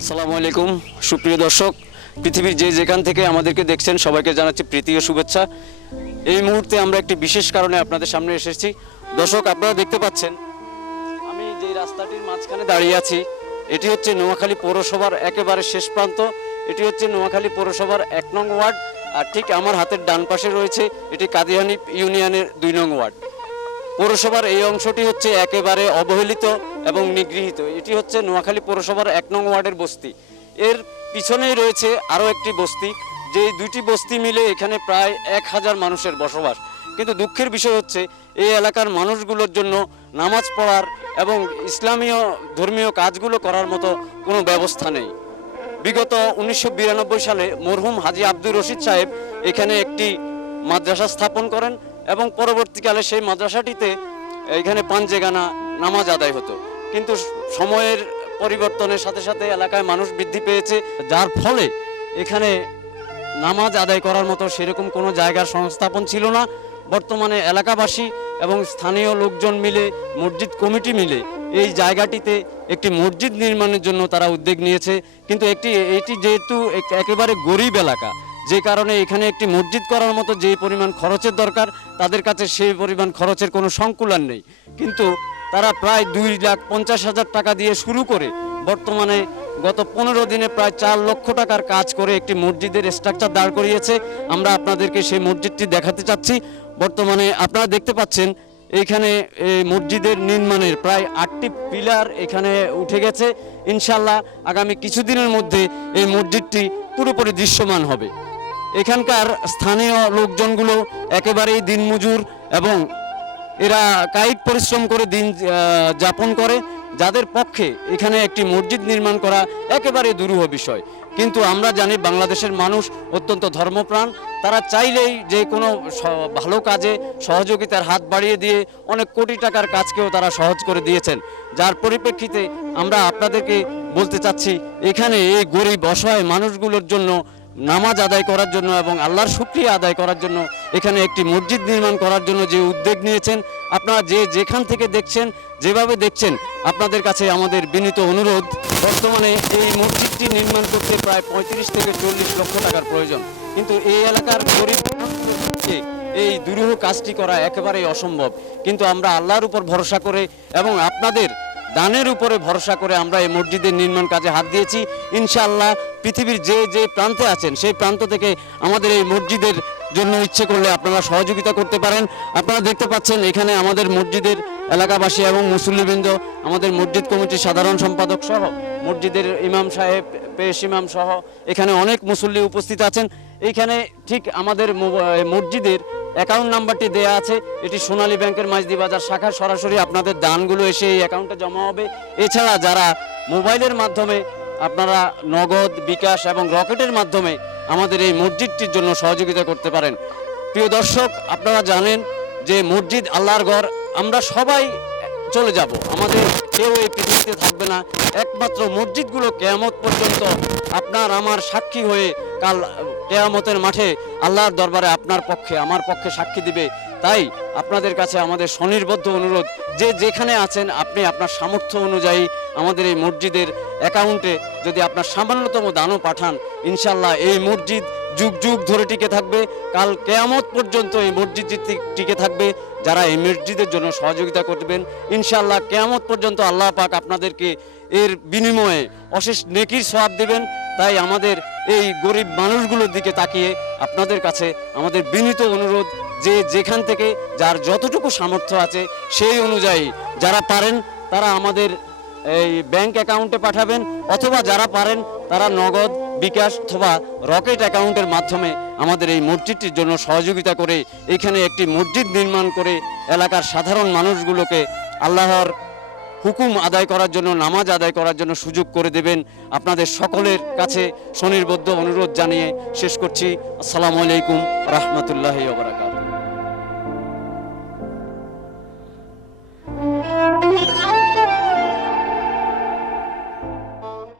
আসসালামু আলাইকুম সুপ্রিয় দর্শক, পৃথিবীর যে যেখান থেকে আমাদেরকে দেখছেন সবাইকে জানাচ্ছি প্রীতি ও শুভেচ্ছা। এই মুহূর্তে আমরা একটি বিশেষ কারণে আপনাদের সামনে এসেছি। দর্শক, আপনারা দেখতে পাচ্ছেন আমি যে রাস্তাটির মাঝখানে দাঁড়িয়ে আছি, এটি হচ্ছে নোয়াখালী পৌরসভার একেবারে শেষ প্রান্ত। এটি হচ্ছে নোয়াখালী পৌরসভার 1 নং ওয়ার্ড, আর ঠিক আমার হাতের ডান পাশে রয়েছে এটি কাদিয়ানী ইউনিয়নের 2 নং ওয়ার্ড। পৌরসভার এই অংশটি হচ্ছে একেবারে অবহেলিত এবং নিগৃহীত। এটি হচ্ছে নোয়াখালী পৌরসভার 1 নং ওয়ার্ডের বস্তি। এর পিছনেই রয়েছে আরও একটি বস্তি, যে দুটি বস্তি মিলে এখানে প্রায় 1000 মানুষের বসবাস। কিন্তু দুঃখের বিষয় হচ্ছে এই এলাকার মানুষগুলোর জন্য নামাজ পড়ার এবং ইসলামীয় ধর্মীয় কাজগুলো করার মতো কোনো ব্যবস্থা নেই। বিগত 1992 সালে মরহুম হাজী আব্দুর রশিদ সাহেব এখানে একটি মাদ্রাসা স্থাপন করেন এবং পরবর্তীকালে সেই মাদ্রাসাটিতে এখানে পাঞ্জেগানা নামাজ আদায় হতো। কিন্তু সময়ের পরিবর্তনের সাথে সাথে এলাকায় মানুষ বৃদ্ধি পেয়েছে, যার ফলে এখানে নামাজ আদায় করার মতো সেরকম কোনো জায়গার সংস্থাপন ছিল না। বর্তমানে এলাকাবাসী এবং স্থানীয় লোকজন মিলে, মসজিদ কমিটি মিলে এই জায়গাটিতে একটি মসজিদ নির্মাণের জন্য তারা উদ্যোগ নিয়েছে। কিন্তু এটি যেহেতু একেবারে গরিব এলাকা, যে কারণে এখানে একটি মসজিদ করার মতো যে পরিমাণ খরচের দরকার, তাদের কাছে সেই পরিমাণ খরচের কোনো সংকুলান নেই। কিন্তু তারা প্রায় 2,50,000 টাকা দিয়ে শুরু করে বর্তমানে গত 15 দিনে প্রায় 4 লক্ষ টাকার কাজ করে একটি মসজিদের স্ট্রাকচার দাঁড় করিয়েছে। আমরা আপনাদেরকে সেই মসজিদটি দেখাতে চাচ্ছি। বর্তমানে আপনারা দেখতে পাচ্ছেন এইখানে মসজিদের নির্মাণের প্রায় 8টি পিলার এখানে উঠে গেছে। ইনশাল্লাহ আগামী কিছুদিনের মধ্যে এই মসজিদটি পুরোপুরি দৃশ্যমান হবে। এখানকার স্থানীয় লোকজনগুলো একেবারেই দিনমজুর এবং এরা কায়িক পরিশ্রম করে দিন যাপন করে, যাদের পক্ষে এখানে একটি মসজিদ নির্মাণ করা একেবারে দুরূহ বিষয়। কিন্তু আমরা জানি বাংলাদেশের মানুষ অত্যন্ত ধর্মপ্রাণ। তারা চাইলেই যে কোনো ভালো কাজে সহযোগিতার হাত বাড়িয়ে দিয়ে অনেক কোটি টাকার কাজকেও তারা সহজ করে দিয়েছেন। যার পরিপ্রেক্ষিতে আমরা আপনাদেরকে বলতে চাচ্ছি, এখানে এই গরিব অসহায় মানুষগুলোর জন্য নামাজ আদায় করার জন্য এবং আল্লাহর শুকরিয়া আদায় করার জন্য এখানে একটি মসজিদ নির্মাণ করার জন্য যে উদ্যোগ নিয়েছেন, আপনারা যে যেখান থেকে দেখছেন, যেভাবে দেখছেন, আপনাদের কাছে আমাদের বিনীত অনুরোধ, বর্তমানে এই মসজিদটি নির্মাণ করতে প্রায় 35 থেকে 40 লক্ষ টাকার প্রয়োজন। কিন্তু এই এলাকার গরিব মানুষকে এই দুরূহ কাজটি করা একেবারেই অসম্ভব। কিন্তু আমরা আল্লাহর উপর ভরসা করে এবং আপনাদের দানের উপরে ভরসা করে আমরা এই মসজিদের নির্মাণ কাজে হাত দিয়েছি। ইনশাআল্লাহ পৃথিবীর যে যে প্রান্তে আছেন সেই প্রান্ত থেকে আমাদের এই মসজিদের জন্য ইচ্ছে করলে আপনারা সহযোগিতা করতে পারেন। আপনারা দেখতে পাচ্ছেন এখানে আমাদের মসজিদের এলাকাবাসী এবং মুসল্লিবৃন্দ, আমাদের মসজিদ কমিটির সাধারণ সম্পাদক সহ, মসজিদের ইমাম সাহেব, পেশ ইমাম সহ এখানে অনেক মুসল্লি উপস্থিত আছেন। এইখানে ঠিক আমাদের মসজিদের অ্যাকাউন্ট নাম্বারটি দেয়া আছে। এটি সোনালী ব্যাংকের মাইজদি বাজার শাখা। সরাসরি আপনাদের দানগুলো এসে এই অ্যাকাউন্টে জমা হবে। এছাড়া যারা মোবাইলের মাধ্যমে আপনারা নগদ, বিকাশ এবং রকেটের মাধ্যমে আমাদের এই মসজিদটির জন্য সহযোগিতা করতে পারেন। প্রিয় দর্শক, আপনারা জানেন যে মসজিদ আল্লাহর ঘর। আমরা সবাই চলে যাব, আমাদের কেউ এই পৃথিবীতে থাকবে না। একমাত্র মসজিদগুলো কিয়ামত পর্যন্ত আপনার আমার সাক্ষী হয়ে কাল কিয়ামতের মাঠে আল্লাহর দরবারে আপনার পক্ষে আমার পক্ষে সাক্ষী দিবে। তাই আপনাদের কাছে আমাদের স্বনির্বদ্ধ অনুরোধ, যে যেখানে আছেন আপনি আপনার সামর্থ্য অনুযায়ী আমাদের এই মসজিদের অ্যাকাউন্টে যদি আপনার সামান্যতম দানও পাঠান, ইনশাল্লাহ এই মসজিদ যুগ যুগ ধরে টিকে থাকবে। কাল কিয়ামত পর্যন্ত এই মসজিদ টিকে থাকবে। যারা এই মসজিদের জন্য সহযোগিতা করবেন, ইনশাল্লাহ কিয়ামত পর্যন্ত আল্লাহ পাক আপনাদেরকে এর বিনিময়ে অশেষ নেকির সওয়াব দেবেন। তাই আমাদের এই গরিব মানুষগুলোর দিকে তাকিয়ে আপনাদের কাছে আমাদের বিনীত অনুরোধ, যে যেখান থেকে যার যতটুকু সামর্থ্য আছে সেই অনুযায়ী যারা পারেন তারা আমাদের এই ব্যাংক অ্যাকাউন্টে পাঠাবেন, অথবা যারা পারেন তারা নগদ, বিকাশ অথবা রকেট অ্যাকাউন্টের মাধ্যমে আমাদের এই মসজিদটির জন্য সহযোগিতা করে এখানে একটি মসজিদ নির্মাণ করে এলাকার সাধারণ মানুষগুলোকে আল্লাহর হুকুম আদায় করার জন্য, নামাজ আদায় করার জন্য সুযোগ করে দেবেন। আপনাদের সকলের কাছে স্বনির্বদ্ধ অনুরোধ জানিয়ে শেষ করছি। আসসালামু আলাইকুম রহমতুল্লাহি ওয়া বারাকাতুহু।